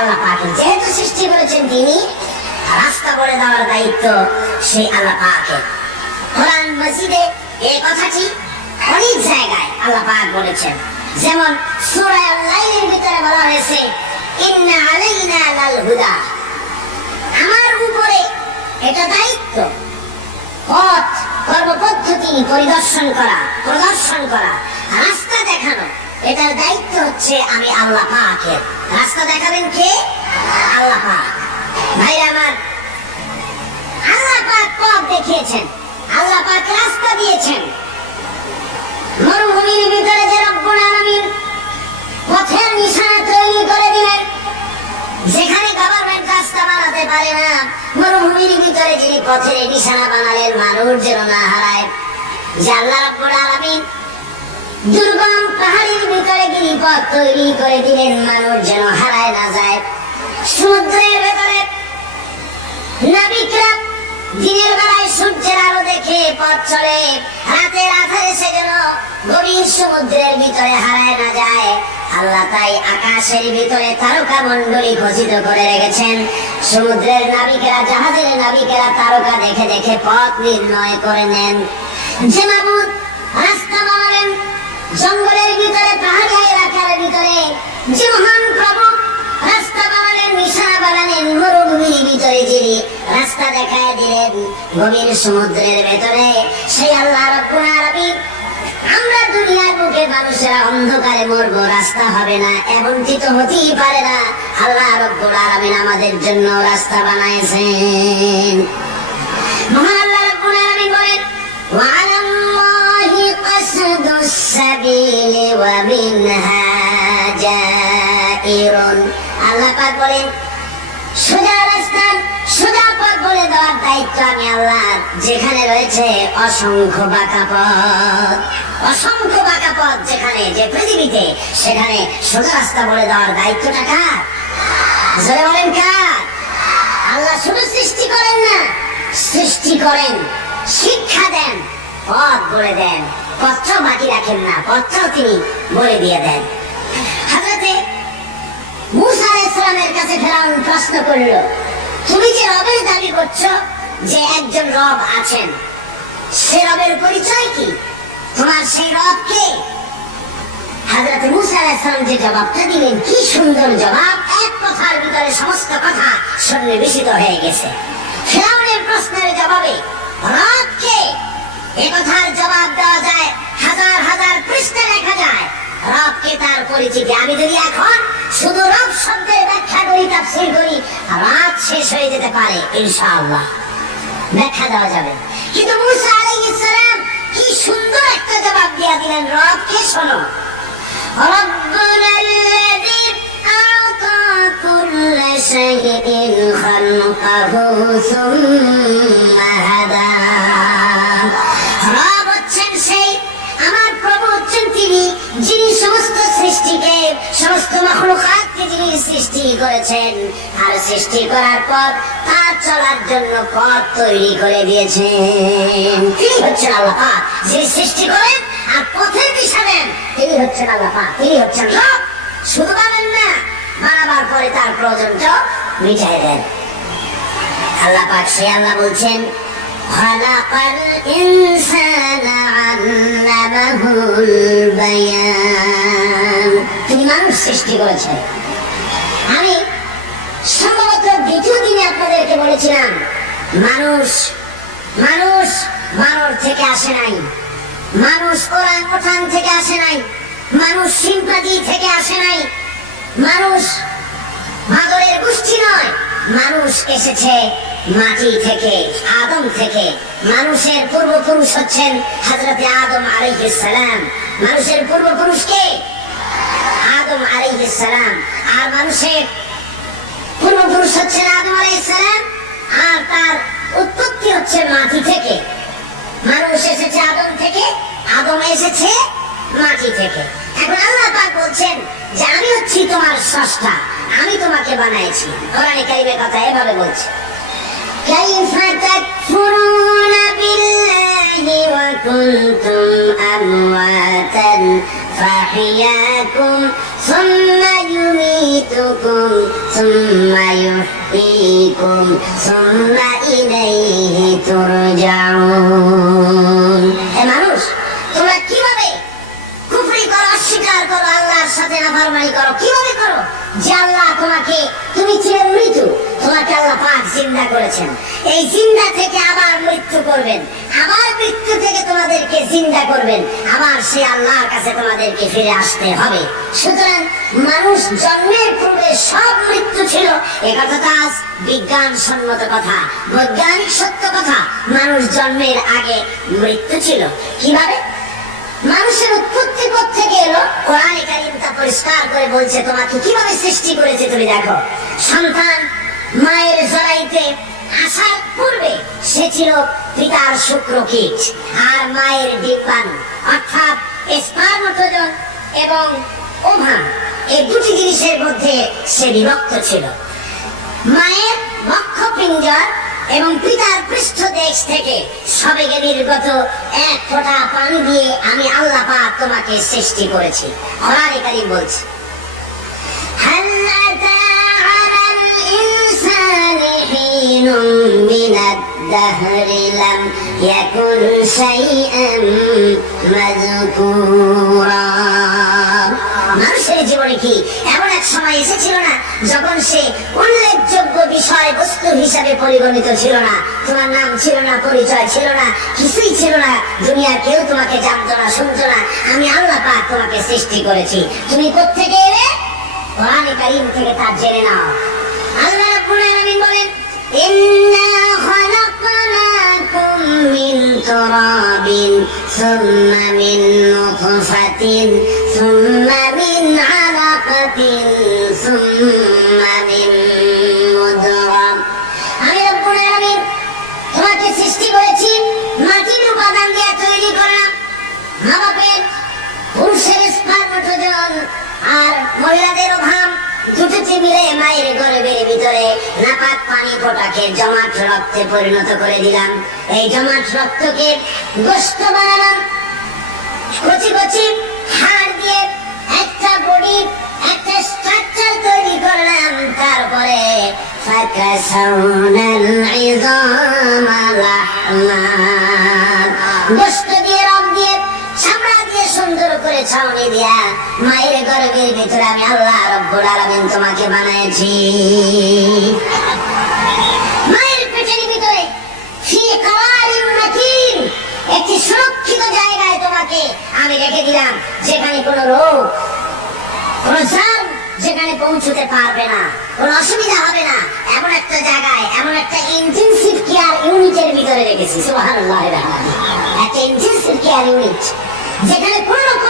আল্লাহ পাকের। যেহেতু সৃষ্টি করেছেন তিনি, রাস্তা বলে দেওয়ার দায়িত্ব সেই আল্লাহ পাকের। কোরআন মাজিদে এই কথাটি অনেক জায়গায় আল্লাহ পাক বলেছেন। যেমন সূরা আল-লাইলের ভিতরে বলা হয়েছে, ইন্না আলাইনা লাল হুদা, আমার উপরে এটা দায়িত্ব পথ কর্মপদ্ধতি পরিদর্শন করা, প্রদর্শন করা, রাস্তা দেখানো, এটার দায়িত্ব হচ্ছে আমি আল্লাহ পাকের। রাস্তা দেখাবেন কে? আল্লাহ পাক। ভাইরা আমার, আল্লাহ পাক পথ দেখিয়েছেন, আল্লাহ পাক রাস্তা দিয়েছেন। মরুভূমির ভিতরে যে রব্বুল আলামিন পথের নিশানা তৈরি করে দিলেন, যেখানে গভর্নমেন্ট রাস্তা বানাতে পারে না, মরুভূমির ভিতরে যিনি পথের নিশানা বানালেন মানুষ যেন না হারায়, যে আল্লাহ রব্বুল আলামিন দুর্গম পাহাড়ের ভিতরে গিরিপথ তৈরি করে দিলেন মানুষ যেন হারায় না যায়। সমুদ্রের ভেতরে নাবিকরা দিনের বেলায় সূর্যের আলো দেখে পথ চলে, রাতের আধারে সে যেন গভীর সমুদ্রের ভিতরে হারায় না যায়। আল্লাহ তাই আকাশের ভিতরে তারকা মণ্ডলী খচিত করে রেখেছেন। সমুদ্রের নাবিকেরা, জাহাজের নাবিকেরা তারকা দেখে দেখে পথ নির্ণয় করে নেন। যে মাবুদ রাস্তা বানালেন জঙ্গলের ভিতরে, পাহাড়ি এলাকার ভিতরে, যে মহান প্রভু রাস্তা বানালেন, নিশানা বানালেন মরুভূমির ভিতরে, যিনি রাস্তা দেখায় দিলেন গভীর সমুদ্রের ভেতরে, সেই আল্লাহ রাব্বুল আলামিন। আমরা দুনিয়ার বুকে মানুষেরা অন্ধকারে মরবো, রাস্তা হবে না, এমনটি তো হতেই পারে না। আল্লাহ রাব্বুল আলামিন আমাদের জন্য রাস্তা বানাইছেন। মহান আল্লাহ রাব্বুল আলামিন বলেন, ওয়ালাল্লাহি কাসদুস সাবিলি ওয়া মিনহা জাইরুন। আল্লাহ পাক বলেন, সোজা রাস্তা, সোজা পথ বলে দেওয়ার দায়িত্ব আমি আল্লাহ। যেখানে রয়েছে অসংখ্য বাঁকা পথ, অসংখ্য বাঁকা পথ যেখানে, যে পৃথিবীতে, সেখানে সোজা রাস্তা বলে দেওয়ার দায়িত্বটা কার? জোরে বলেন কার? আল্লাহ শুধু সৃষ্টি করেন না, সৃষ্টি করেন, শিক্ষা দেন, পথ বলে দেন, পথটা বাকি রাখেন না, পথটাও তিনি বলে দিয়ে দেন। হযরতে মূসা আলাইহিস সালামের কাছে ফেরাউন প্রশ্ন করল, তুমি যে রবের দাবি করছো, যে একজন রব আছেন, সে রবের পরিচয় কি? তোমার সেই রব কে? হযরত মূসা আলাইহিস সালাম যে জবাবটা দিলেন, কি সুন্দর জবাব! এক কথার ভিতরে সমস্ত কথা সন্নিবেশিত হয়ে গেছে। ফেরাউনের প্রশ্নের জবাবে রব কে, এ কথার জবাব দেওয়া যায়, হাজার হাজার পৃষ্ঠা লেখা যায়। রবকে, তার পরিচিতি। আমি যদি এখন শুধু রব শব্দের ব্যাখ্যা করি, তাফসীর করি, রাত শেষ হয়ে যেতে পারে, ইনশাআল্লাহ ব্যাখ্যা দেওয়া যাবে। কিন্তু মূসা আলাইহিস সালাম কি সুন্দর একটা জবাব দিয়ে দিলেন। রবকে শোনো, রব্বুনাল্লাযী আ'তা কুল্লা শাইইন খালকাহু সুম্মা হাদা। রব হচ্ছেন সেই, আমার প্রভু হচ্ছেন তিনি, যিনি সমস্ত সৃষ্টিকে, সমস্ত মাখলুকাতকে যিনি সৃষ্টি করেছেন, আর সৃষ্টি করার পর তার চলার জন্য পথ তৈরি করে দিয়েছেন। তিনি হচ্ছেন আল্লাহ পাক, যিনি সৃষ্টি করেন আর পথের দিশা দেন। তিনি হচ্ছেন আল্লাহ পাক, তিনি হচ্ছেন রব। শুধু বানান না, বানাবার পরে তার প্রয়োজনটা মিটাই দেন। আল্লাহ পাক, সে আল্লাহ বলছেন, খালাকাল ইনসানা আল্লামাহুল বায়ান। তিনি মানুষ সৃষ্টি করেছেন। আমি সম্ভবত দ্বিতীয় দিনে আপনাদেরকে বলেছিলাম, মানুষ মানুষ বানর থেকে আসে নাই, মানুষ ওরাং ওটাং থেকে আসে নাই, মানুষ শিম্পাঞ্জি থেকে আসে নাই, মানুষ বাদরের গোষ্ঠী নয়, মানুষ এসেছে মাটি থেকে, আদম থেকে। মানুষের পূর্বপুরুষ হচ্ছেন হযরত আদম আলাইহিস সালাম। মানুষের পূর্বপুরুষ কে? আদম আলাইহিস সালাম। আর মানুষের পূর্বপুরুষ হচ্ছেন আদম আলাইহিস সালাম, আর তার উৎপত্তি হচ্ছে মাটি থেকে। মানুষ এসেছে আদম থেকে, আদম এসেছে মাটি থেকে। এখন আল্লাহ পাক বলছেন যে আমি হচ্ছি তোমার স্রষ্টা, আমি তোমাকে বানাইছি। কোরআনে কারীমের কথা এভাবে বলছে, কাইফা তাকফুরুনা বিল্লাহি ওয়া কুনতুম আমওয়াতান ফাহিয়াকুম সুম্মা ইউমীতুকুম সুম্মা ইউহয়িকুম সুম্মা ইলাইহি তুরজাউন। হে মানুষ, তোমরা কিভাবে কুফরি করো, অস্বীকার করো, আল্লাহর সাথে নাফরমানি করো? কিভাবে করো? যে আল্লাহ তোমাকে, তুমি ছিলে মৃত্যু, তোমাকে আল্লাহ পাক জিন্দা করেছেন, এই জিন্দা থেকে আবার মৃত্যু করবেন, আবার মৃত্যু থেকে তোমাদেরকে জিন্দা করবেন, আবার সে আল্লাহর কাছে তোমাদেরকে ফিরে আসতে হবে। সুতরাং মানুষ জন্মের পূর্বে সব মৃত্যু ছিল, এ কথাটা আজ বিজ্ঞান সম্মত কথা, বৈজ্ঞানিক সত্য কথা। মানুষ জন্মের আগে মৃত্যু ছিল। কিভাবে? মানুষের উৎপত্তি থেকে এলো, কোরআনে কারীম তা পরিষ্কার করে বলছে। তোমাকে কিভাবে সৃষ্টি করেছে তুমি দেখো। সন্তান মায়ের জরাইতে আসার পূর্বে সে ছিল পিতার শুক্রকীট আর মায়ের ডিম্বাণু, অর্থাৎ স্পার্মটোজন এবং ওভাম, এই দুটি জিনিসের মধ্যে সে বিভক্ত ছিল। মায়ের বক্ষপিঞ্জর এবং পিতার পৃষ্ঠদেশ থেকে সবেগে নির্গত এক ফোঁটা পানি দিয়ে আমি আল্লাহ পাক তোমাকে সৃষ্টি করেছি। কোরআনে কারীম বলছে, হাল আতা আলাল ইনসানি হিনুম মিনাদ দাহরি লাম ইয়াকুন শাইআন মাযকুরা। মানুষের জীবনে কি এমন এক সময় এসেছিল না যখন সে উল্লেখযোগ্য বিষয় বস্তু হিসাবে পরিগণিত ছিল না? তোমার নাম ছিল না, পরিচয় ছিল না, কিছুই ছিল না, দুনিয়ার কেউ তোমাকে জানতো না, শুনতো না। আমি আল্লাহ পাক তোমাকে সৃষ্টি করেছি। তুমি কোত্থেকে এলে? কোরআনে কারীম থেকে তা জেনে নাও। আল্লাহ রাব্বুল আলামিন বলেন, ইন্না খালাকনাকুম মিন তুরাবিন সুম্মা মিন নুতফাতিন সুম্মা মিন আলাকাতিন সুম্মা মিন মুদগাহ। আমি রব্বুল আলামিন তোমাকে সৃষ্টি করেছি, মাটির উপাদান দিয়ে তৈরি করলাম। মা বাপের পুরুষের স্পার্মটোজন আর মহিলাদের ওভাম দুটি মিলে মায়ের গর্ভের ভিতরে নাপাক পানি ফোটাকে জমাট রক্তে পরিণত করে দিলাম। এই জমাট রক্তকে গোশত বানালাম, কচি কচি হাড় দিয়ে একটা বডি, একটা স্ট্রাকচার তৈরি করলাম। তারপরে ফাকাসাউনাল ইযামা লাহমা, গোশত দিয়ে, রক দিয়ে, চামড়া দিয়ে সুন্দর করে ছাউনি দিয়া মায়ের গর্ভের ভিতরে আমি আল্লাহ রব্বুল আলামিন তোমাকে বানাইছি। মায়ের পেটের ভিতরে ফি কারারিন মাকিন, একটি সুরক্ষিত জায়গায় তোমাকে আমি রেখে দিলাম, যেখানে কোনো রোগ, কোনো জাম যেখানে পৌঁছতে পারবে না, কোনো অসুবিধা হবে না। এমন একটা জায়গায়, এমন একটা ইন্টেনসিভ কেয়ার ইউনিটের ভিতরে রেখেছি। সুবহানাল্লাহ, একটা ইন্টেনসিভ কেয়ার ইউনিট যেখানে কোনো রকম